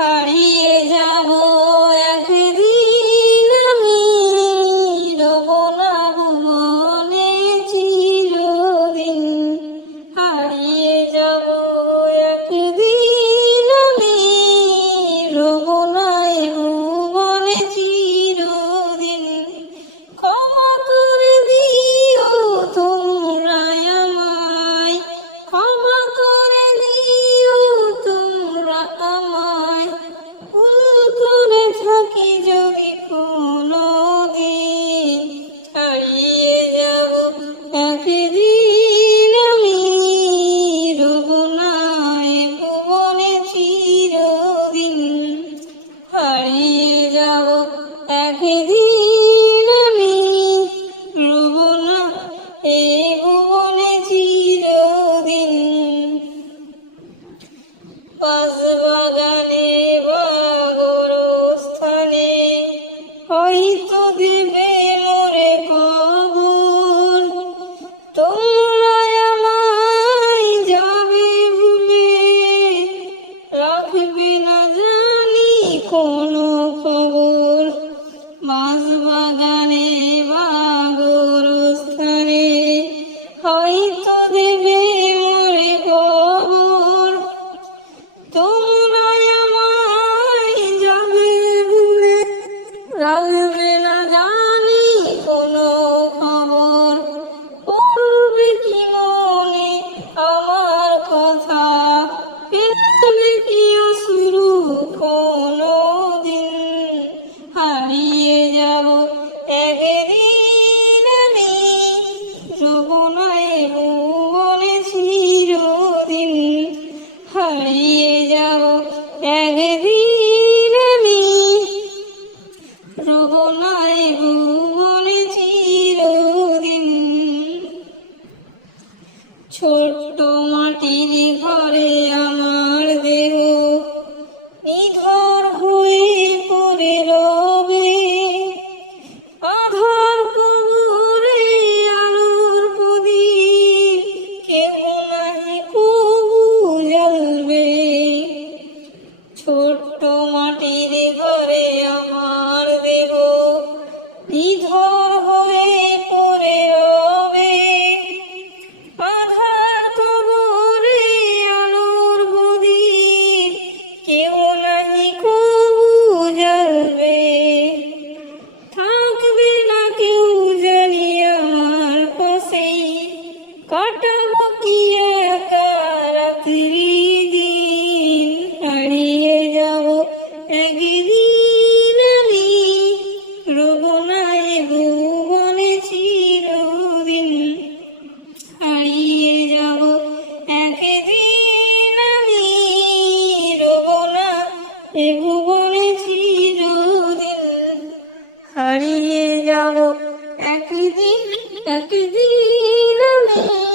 হারিয়ে যাব একদিন আমি, রব না ভুবনে চিরদিন। হারিয়ে যাব একদিন আমি, রব না ভুবনে চিরদিন। ক্ষমা করে দিও তোমরা আমায়, ক্ষমা করে দিও তোমরা আমায়। ভুল করে থাকি যদি কোনোদিন, হারিয়ে যাব একদিন আমি, রব না ভুবনে চিরদিন। হারিয়ে যাব একদিন আমি, রব না এই ভুবনে চিরদিন। বাঁশবাগানে বা গোরস্থানে হয়তো দেবে মোরে কবর। তোমরা আমায় যাবে ভুলে, রাখবে না জানি কোনো খবর। বাঁশবাগানে বা গোরস্থানে হয়তো দেবে মোরে কবর। তোমরা আমায় যাবে ভুলে, রাখবে না জানি কোনো খবর। পড়বে কি মনে আমার কথা, ফেলবে কি অশ্রু কোনোদিন। হারিয়ে যাব একদিন আমি, রব না ভুবনে চিরদিন। হারিয়ে যাব একদিন আমি, রব না ভুবনে চিরদিন। ছোট্ট মাটির ঘরে আমার দেহ নিথর হয়ে পড়ে রবে। আধার কবরে আলোর প্রদীপ কেউ নাহি কবু জ্বলবে। ছোট্ট মাটির ঘরে আমার দেহ নিথর হয়ে পড়ে রবে। আধার কবরে আলোর প্রদীপ কেউ নাহি কবু জ্বলবে। থাকবে না কেউ জানি আমার পাশেই, কাটাবো কি একা রাত্রি দিন। হারিয়ে যাব একদিন আমি, রব না ভুবনে চিরদিন। হারিয়ে যাব একদিন আমি, রব না ভুবনে চিরদিন। হারিয়ে যাব একদিন আমি।